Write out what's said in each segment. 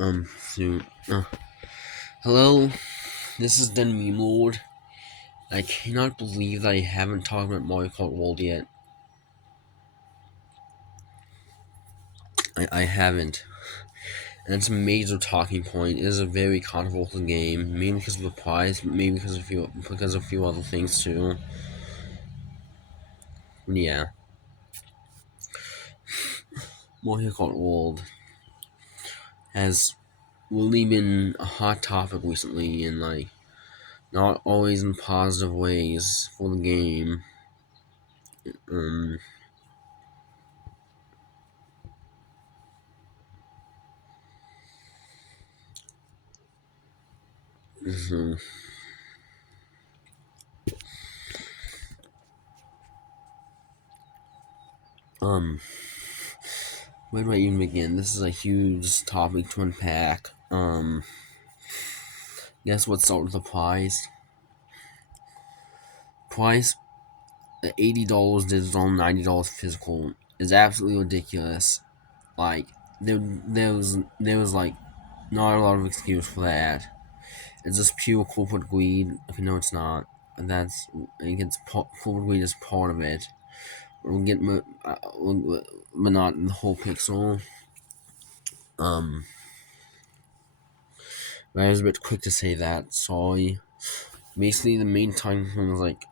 Soon. Hello, this is Den Meme Lord. I cannot believe that I haven't talked about Mario Kart World yet. I haven't. And it's a major talking point. It is a very controversial game, mainly because of the prize, maybe because of a few other things too. Yeah, Mario Kart World has really been a hot topic recently, and not always in positive ways for the game. Um, mhm. um, Where do I even begin? This is a huge topic to unpack. Guess what? Start with the price. Price $80 digital, $90 physical is absolutely ridiculous. Like there was like not a lot of excuse for that. It's just pure corporate greed. Okay, no, it's not. And that's I think it's corporate greed is part of it. But not the whole pixel. Um, but I was a bit quick to say that. Sorry. Basically, the main talking point was like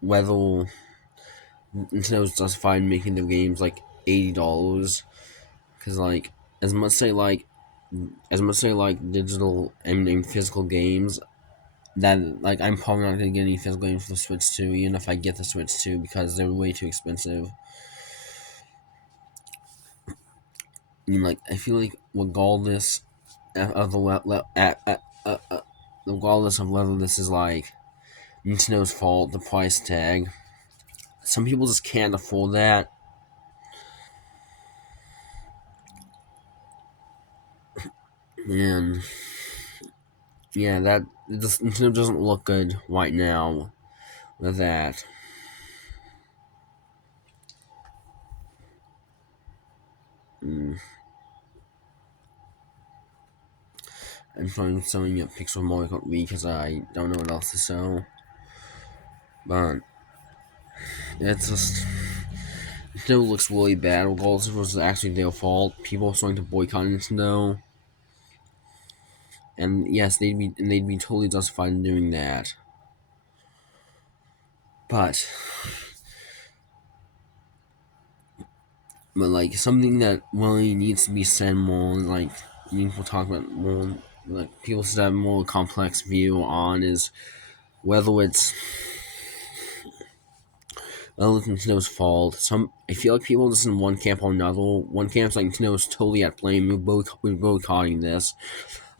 whether Nintendo was justified in making their games like $80, because like as much say like as much say like digital and physical games, that like I'm probably not gonna get any physical games for the Switch 2, even if I get the Switch 2, because they're way too expensive. I mean, like I feel like of the regardless of whether this is like Nintendo's fault, the price tag, some people just can't afford that. And yeah, that it just Nintendo doesn't look good right now with that. Mm. I'm trying showing up pictures of Mario Kart Wii because I don't know what else to show. But it's just Nintendo looks really bad. Regardless if it was actually their fault, people are starting to boycott Nintendo, and yes, they'd be totally justified in doing that. But like something that really needs to be said more, like people talk about more, like people should have a more complex view on is whether it's Nintendo's fault. I feel like people just in one camp or another. One camp's like Nintendo's totally at blame. We're boycotting this.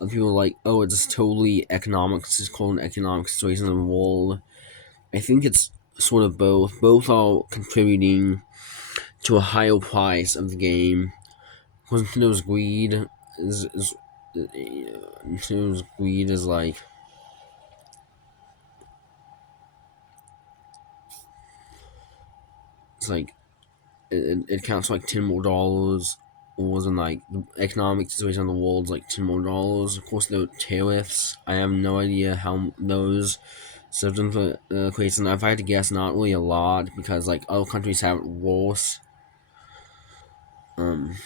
Other people are like, oh, it's just totally economic. It's just called an economic situation in the world. I think it's sort of both. Both are contributing to a higher price of the game. Because Nintendo's greed is like it's like it counts like $10 more, or wasn't like the economic situation in the world's like $10 more. Of course, there are tariffs. I have no idea how those served into the equation. If I had to guess, not really a lot, because like other countries have it worse. Um,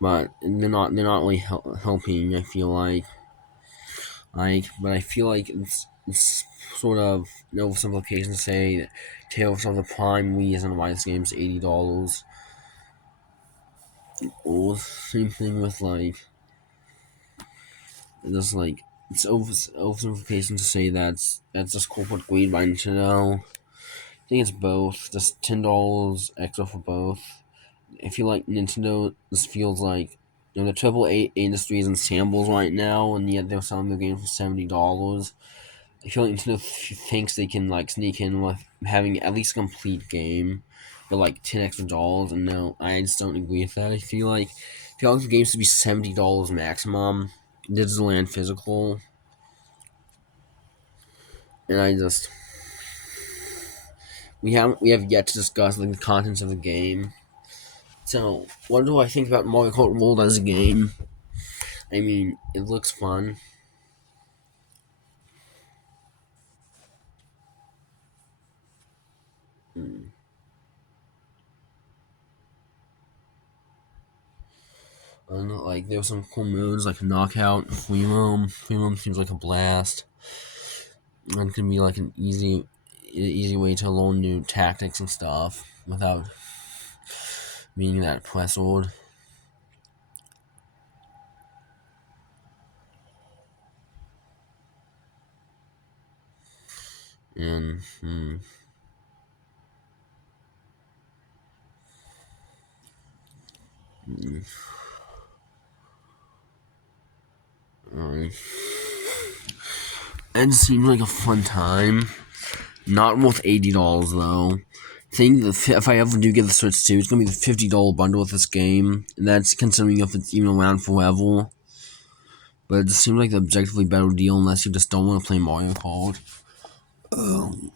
but they're not really helping. I feel but I feel like it's sort of no oversimplification to say that tariffs are the prime reason why this game's $80. Or same thing with just like it's oversimplification to say that's just corporate greed by Nintendo. I think it's both, just $10 extra for both. I feel like Nintendo just feels like the AAA industry is in shambles right now, and yet they're selling the game for $70. I feel like Nintendo thinks they can like sneak in with having at least a complete game for like $10 extra, and no, I just don't agree with that. I feel like the games should be $70 maximum, digital and physical, and we have yet to discuss like the contents of the game. So, what do I think about Mario Kart World as a game? I mean, it looks fun. Mm. And like, there's some cool modes like knockout, free roam. Free roam seems like a blast. And it can be like an easy way to learn new tactics and stuff without being that pressured. And mm, uh, it seems like a fun time. Not worth $80 though. Think that if I ever do get the Switch 2, it's gonna be the $50 bundle with this game, and that's considering if it's even around forever. But it just seems like the objectively better deal unless you just don't want to play Mario Kart. Um,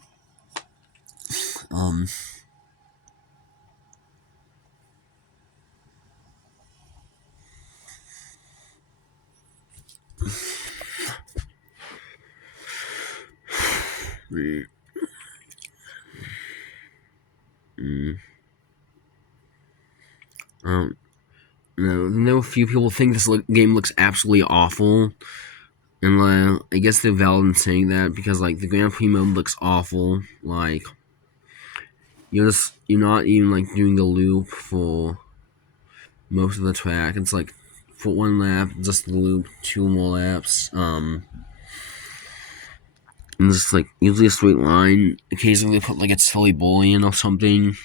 mm, mm, um, no, a few people think this game looks absolutely awful, and I guess they're valid in saying that because like the Grand Prix mode looks awful. Like you're not even like doing the loop for most of the track. It's like for one lap, just the loop, two more laps. And just like usually a straight line. Occasionally they put like a silly bullion or something,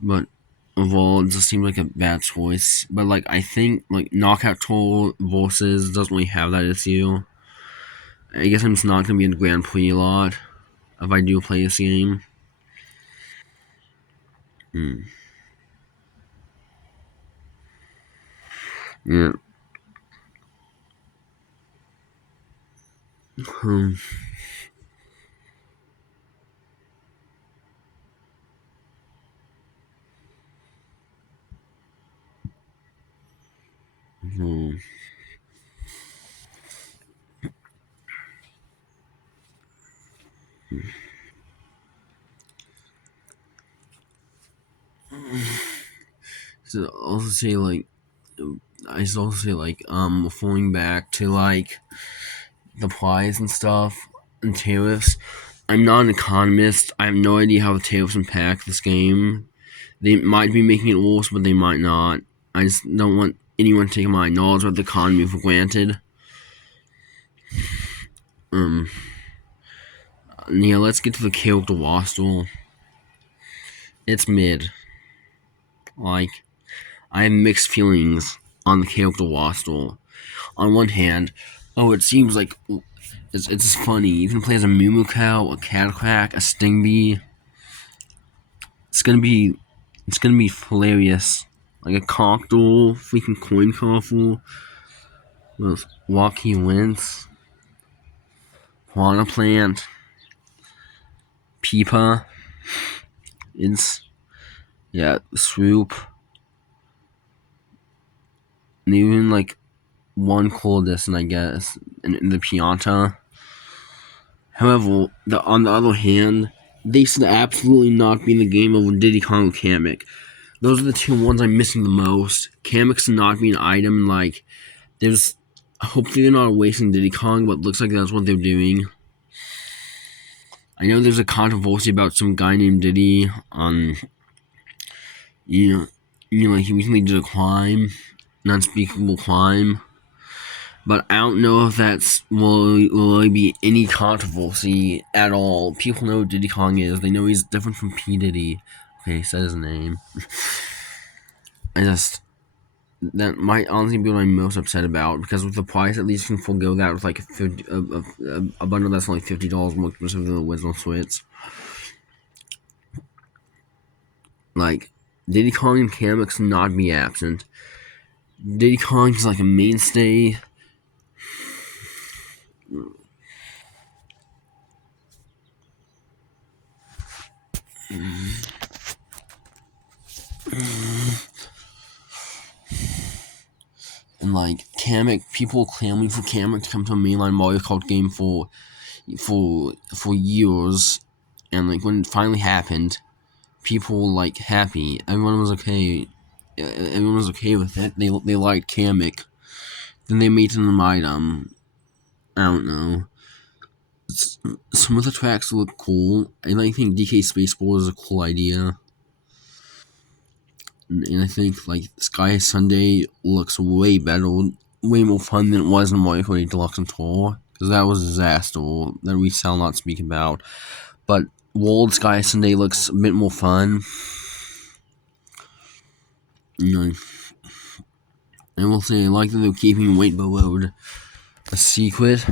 but overall it just seems like a bad choice. But like I think like knockout tour versus doesn't really have that issue. I guess I'm just not gonna be in Grand Prix a lot if I do play this game. Mm. Yeah. Um, hmm. So also say like I also say like referring back to like the price and stuff and tariffs. I'm not an economist. I have no idea how the tariffs impact this game. They might be making it worse, but they might not. I just don't want anyone taking my knowledge about the economy for granted. Um, yeah, let's get to the character roster. It's mid. Like, I have mixed feelings on the character roster. On one hand, oh, it seems like it's just funny. You can play as a Moo Cow, a Catcrack, a Stingbee. It's gonna be, it's gonna be hilarious. Like a Cockdoll, freaking Coin Coffle, with Walkie Wince, Piranha Plant, Peepa. It's yeah, Swoop, and even like one Coldison, I guess, in the Pianta. However, on the other hand, they should absolutely not be in the game over Diddy Kong or Kamek. Those are the two ones I'm missing the most. Kamek should not be an item. Like, there's. Hopefully, they're not wasting Diddy Kong, but it looks like that's what they're doing. I know there's a controversy about some guy named Diddy on. You know, like he recently did a crime, an unspeakable crime. But I don't know if that's will be any controversy at all. People know who Diddy Kong is. They know he's different from P Diddy. Okay, he said his name. I just that might honestly be what I'm most upset about because with the price, at least you can forego that with like a bundle that's only $50 more expensive than the original Switch. Like Diddy Kong and Kamek not be absent. Diddy Kong is like a mainstay. And like Kamek, people clamoring for Kamek to come to a mainline Mario Kart game for years, and like when it finally happened, people were like happy. Everyone was okay. Everyone was okay with it. They liked Kamek. Then they made an item. I don't know. Some of the tracks look cool, and I think DK Spaceball is a cool idea. And I think like Sky Sunday looks way better, way more fun than it was in Mario Kart 8 Deluxe and Tour, because that was a disaster that we shall not speak about. But World Sky Sunday looks a bit more fun. You know, I will say I like that they're keeping Wait Below a secret,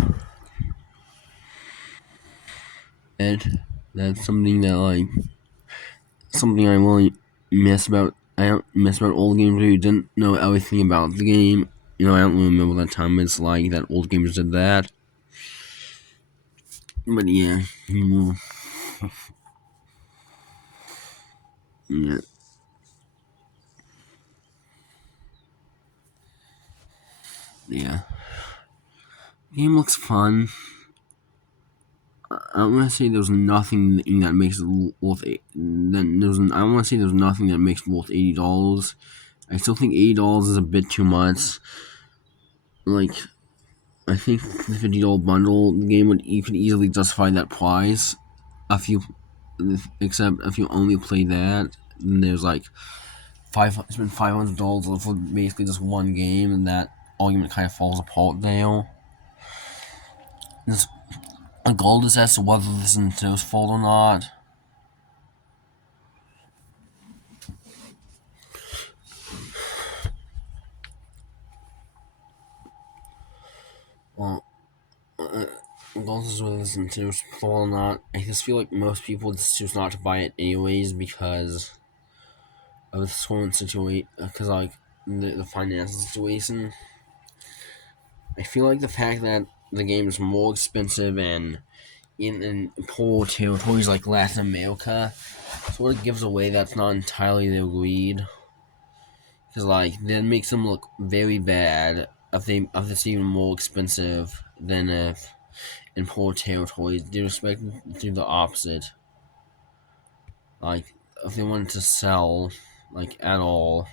and that's something I really miss about. I don't miss about old games where you didn't know everything about the game. You know, I don't really remember that time it's like that old games did that. But yeah, yeah, yeah. Game looks fun. I don't want to say there's nothing that makes it worth it. Then I don't want to say there's nothing that makes it worth $80. I still think $80 is a bit too much. Like, I think the $50 bundle, the game you could easily justify that price. If you, except if you only play that, then there's like spend $500 for basically just one game, and that argument kind of falls apart there. This regardless as to whether this is Nintendo's fault or not. Well, regardless as whether this is Nintendo's fault or not, I just feel like most people just choose not to buy it anyways because of the current situation, because like the financial situation. I feel like the fact that the game is more expensive and in poor territories like Latin America sort of gives away that's not entirely their greed. Because like that makes them look very bad if it's even more expensive than if in poor territories. They expect to do the opposite. Like if they wanted to sell like at all,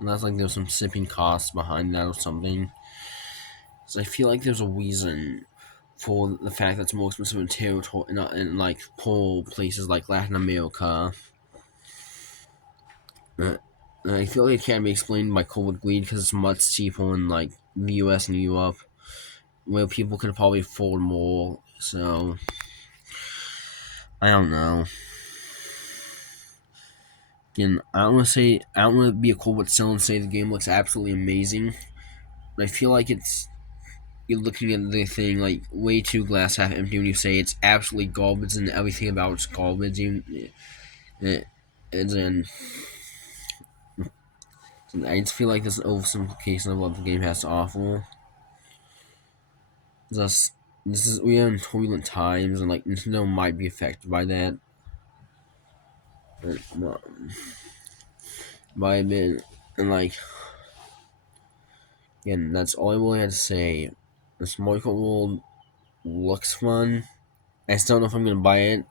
unless like there's some shipping costs behind that or something. So I feel like there's a reason for the fact that it's more expensive in territory in like poor places like Latin America. Uh, I feel like it can't be explained by COVID greed because it's much cheaper in like the U.S. and Europe, where people could probably afford more. So I don't know. Again, I don't want to be a COVID seller and say the game looks absolutely amazing, but I feel like you're looking at the thing like way too glass half empty when you say it's absolutely garbage and everything about it's garbage. And then I just feel like there's an oversimplification of what the game has to offer. Thus, we are in turbulent times, and like Nintendo might be affected by that. But, by a bit, and like again, that's all I really had to say. This Mario Kart World looks fun. I still don't know if I'm gonna buy it.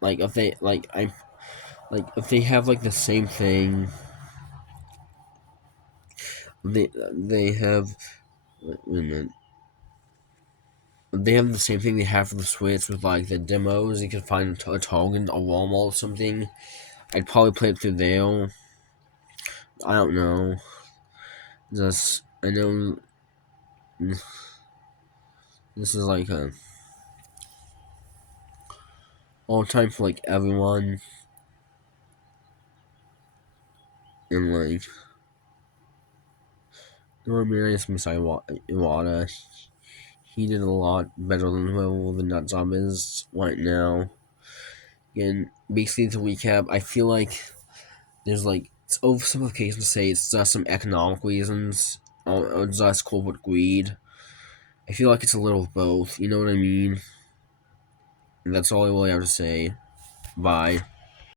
Like if they if they have like the same thing, they have wait a minute. They have the same thing they have for the Switch with like the demos. You can find a Target or Walmart or something. I'd probably play it through there. I don't know. Just I know this is like a all time for like everyone, and like I just miss Iwata. He did a lot better than whoever the nut job is right now. And basically to recap, I feel like there's like it's oversimplification to say it's just some economic reasons or just corporate greed. I feel like it's a little of both. You know what I mean? And that's all I really have to say. Bye.